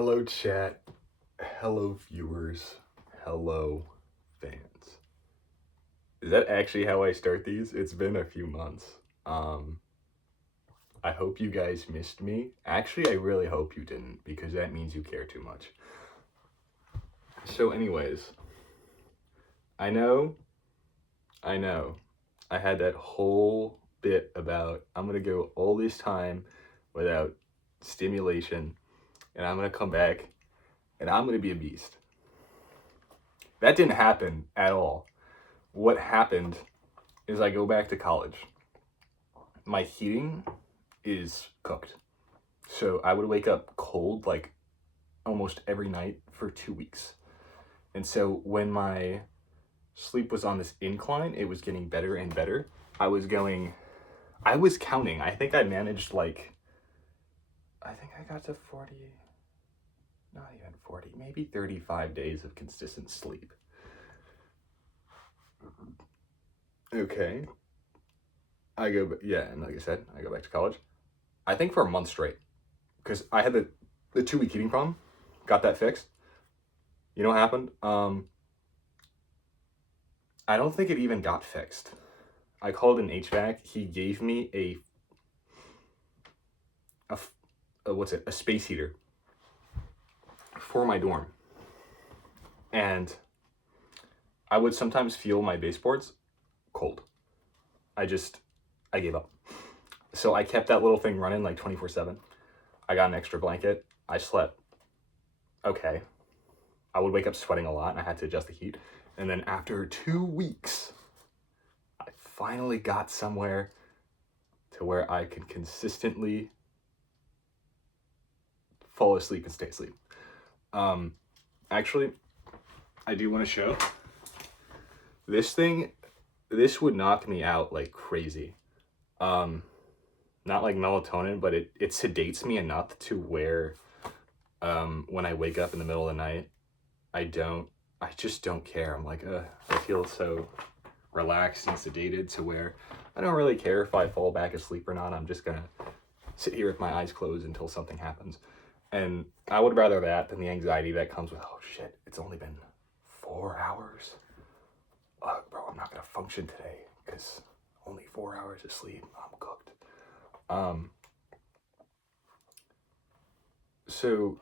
Hello, chat. Hello, viewers. Hello, fans. Is that actually how I start these? It's been a few months. I hope you guys missed me. Actually, I really hope you didn't, because that means you care too much. So anyways, I know, I had that whole bit about I'm gonna go all this time without stimulation, and I'm gonna come back, and I'm gonna be a beast. That didn't happen at all. What happened is I go back to college. My heating is cooked. So I would wake up cold like almost every night for 2 weeks. And so when my sleep was on this incline, it was getting better and better. I was counting. I think I managed I got to 40, not even 40, maybe 35 days of consistent sleep. Okay. And like I said, I go back to college. I think for a month straight, because I had the 2-week heating problem, got that fixed. You know what happened? I don't think it even got fixed. I called an HVAC. He gave me a space heater for my dorm. And I would sometimes feel my baseboards cold. I gave up. So I kept that little thing running like 24/7. I got an extra blanket. I slept okay. I would wake up sweating a lot and I had to adjust the heat. And then after 2 weeks, I finally got somewhere to where I can consistently fall asleep and stay asleep. Actually, I do want to show this thing. This would knock me out like crazy. Not like melatonin, but it sedates me enough to where when I wake up in the middle of the night, I just don't care. I'm like, I feel so relaxed and sedated to where I don't really care if I fall back asleep or not. I'm just gonna sit here with my eyes closed until something happens. And I would rather that than the anxiety that comes with, oh shit, it's only been 4 hours. Bro, I'm not gonna function today because only 4 hours of sleep. I'm cooked. So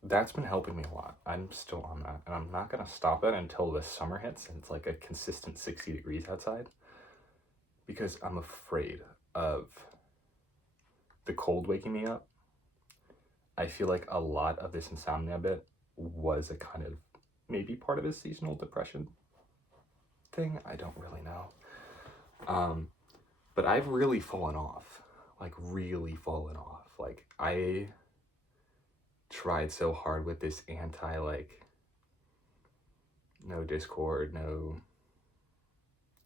that's been helping me a lot. I'm still on that, and I'm not gonna stop it until the summer hits and it's like a consistent 60 degrees outside, because I'm afraid of the cold waking me up. I feel like a lot of this insomnia bit was a kind of maybe part of a seasonal depression thing. I don't really know. But I've really fallen off. Like I tried so hard with this no Discord, no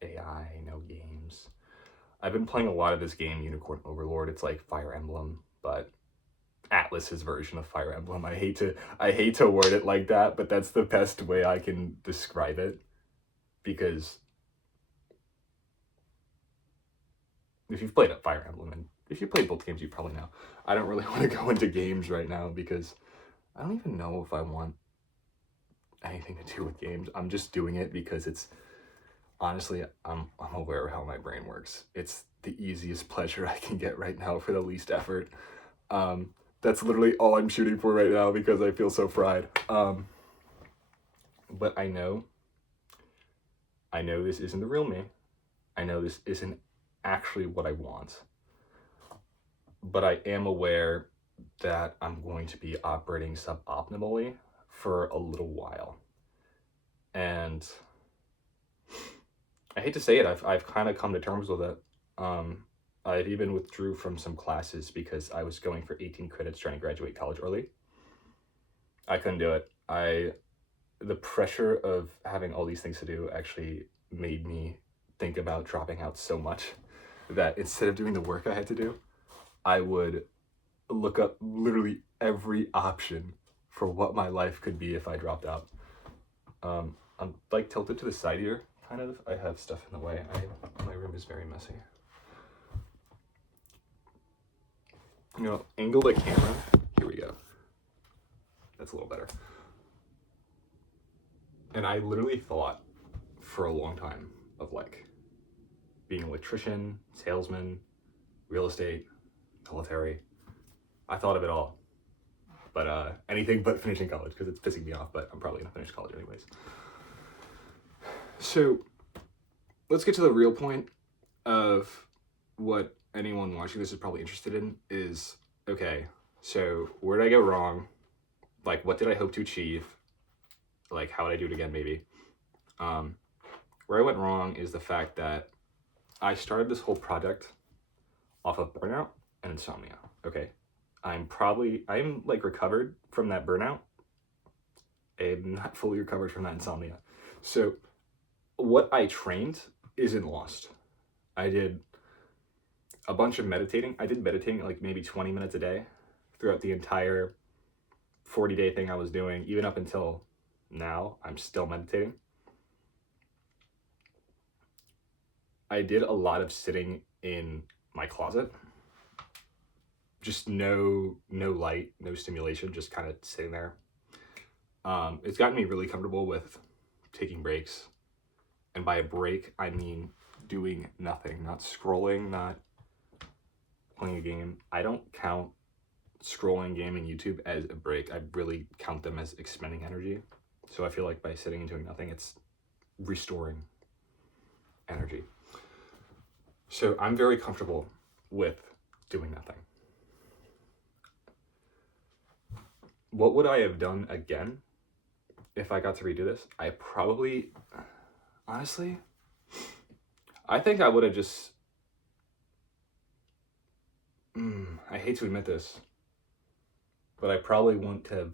AI, no games. I've been playing a lot of this game, Unicorn Overlord. It's like Fire Emblem, but Atlas's version of Fire Emblem. I hate to word it like that, but that's the best way I can describe it, because if you've played Fire Emblem, and if you played both games, you probably know. I don't really want to go into games right now because I don't even know if I want anything to do with games. I'm just doing it because it's honestly, I'm aware of how my brain works. It's the easiest pleasure I can get right now for the least effort. That's literally all I'm shooting for right now because I feel so fried. But I know this isn't the real me. I know this isn't actually what I want. But I am aware that I'm going to be operating suboptimally for a little while. And I hate to say it, I've kind of come to terms with it. I even withdrew from some classes because I was going for 18 credits trying to graduate college early. I couldn't do it. The pressure of having all these things to do actually made me think about dropping out so much that instead of doing the work I had to do, I would look up literally every option for what my life could be if I dropped out. I'm like tilted to the side here, kind of. I have stuff in the way. My room is very messy. Angle the camera. Here we go. That's a little better. And I literally thought for a long time of like being an electrician, salesman, real estate, military. I thought of it all. But anything but finishing college, because it's pissing me off, but I'm probably gonna finish college anyways. So let's get to the real point of what anyone watching this is probably interested in is, okay, so where did I go wrong? Like, what did I hope to achieve? Like, how would I do it again, maybe? Where I went wrong is the fact that I started this whole project off of burnout and insomnia, okay? I'm like recovered from that burnout. I'm not fully recovered from that insomnia. So what I trained isn't lost. I did a bunch of meditating. I did meditating like maybe 20 minutes a day throughout the entire 40-day thing I was doing. Even up until now, I'm still meditating. I did a lot of sitting in my closet. Just no light, no stimulation, just kind of sitting there. It's gotten me really comfortable with taking breaks. And by a break, I mean doing nothing, not scrolling, not playing a game. I don't count scrolling, gaming, YouTube as a break. I really count them as expending energy. So I feel like by sitting and doing nothing, it's restoring energy. So I'm very comfortable with doing nothing. What would I have done again if I got to redo this? I probably, honestly, I think I would have just, I hate to admit this, but I probably wouldn't have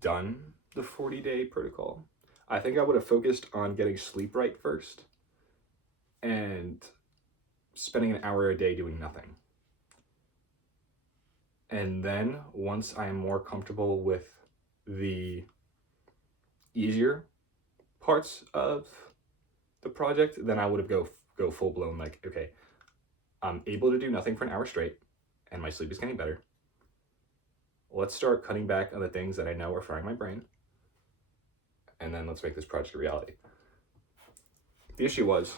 done the 40-day protocol. I think I would have focused on getting sleep right first and spending an hour a day doing nothing. And then once I am more comfortable with the easier parts of the project, then I would have go full blown like, okay, I'm able to do nothing for an hour straight and my sleep is getting better. Let's start cutting back on the things that I know are frying my brain. And then let's make this project a reality. The issue was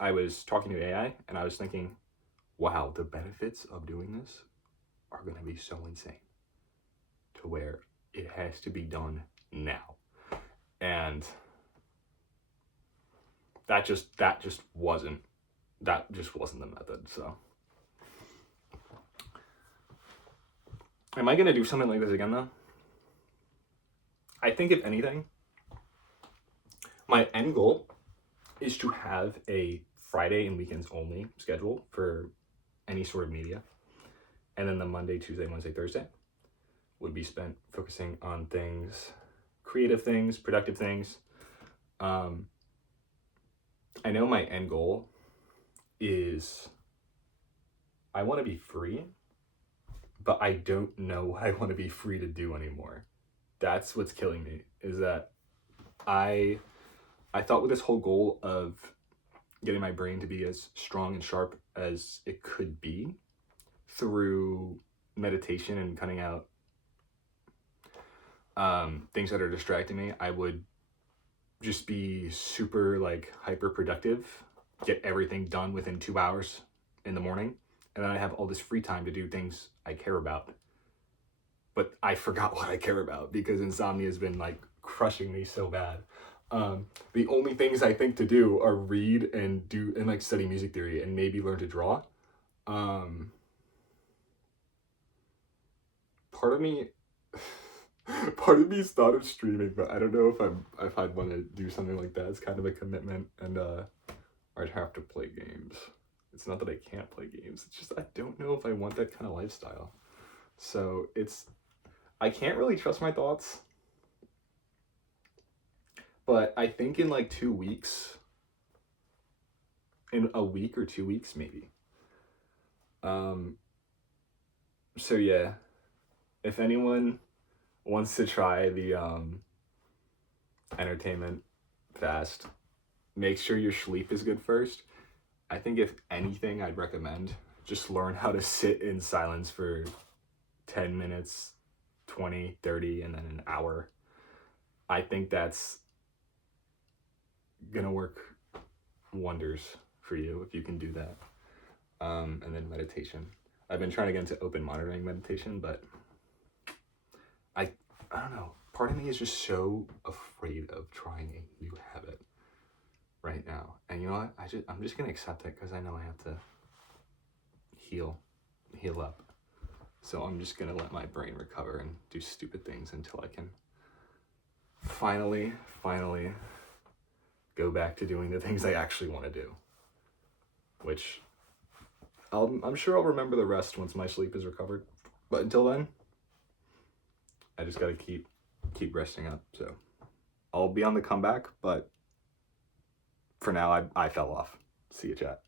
I was talking to AI and I was thinking, wow, the benefits of doing this are going to be so insane to where it has to be done now. And that just wasn't the method. So am I going to do something like this again though? I think if anything, my end goal is to have a Friday and weekends only schedule for any sort of media. And then the Monday, Tuesday, Wednesday, Thursday would be spent focusing on things, creative things, productive things. I know my end goal is I want to be free, but I don't know what I want to be free to do anymore. That's what's killing me, is that I thought with this whole goal of getting my brain to be as strong and sharp as it could be through meditation and cutting out things that are distracting me, I would just be super like hyper productive, get everything done within 2 hours in the morning, and then I have all this free time to do things I care about. But I forgot what I care about because insomnia has been like crushing me so bad. The only things I think to do are read and like study music theory and maybe learn to draw. Part of me thought of streaming, but I don't know if I'd want to do something like that. It's kind of a commitment, and I'd have to play games. It's not that I can't play games. It's just I don't know if I want that kind of lifestyle. So I can't really trust my thoughts. But I think in like 2 weeks, in a week or 2 weeks maybe. So yeah, if anyone wants to try the entertainment fast, make sure your sleep is good first. I think if anything, I'd recommend just learn how to sit in silence for 10 minutes, 20, 30, and then an hour. I think that's gonna work wonders for you if you can do that. And then meditation. I've been trying to get into open monitoring meditation, but I don't know. Part of me is just so afraid of trying a new habit right now. And you know what? I'm just gonna accept it because I know I have to heal up. So I'm just gonna let my brain recover and do stupid things until I can finally go back to doing the things I actually want to do. Which I'm sure I'll remember the rest once my sleep is recovered. But until then, I just gotta keep resting up. So I'll be on the comeback, but for now I fell off. See you, chat.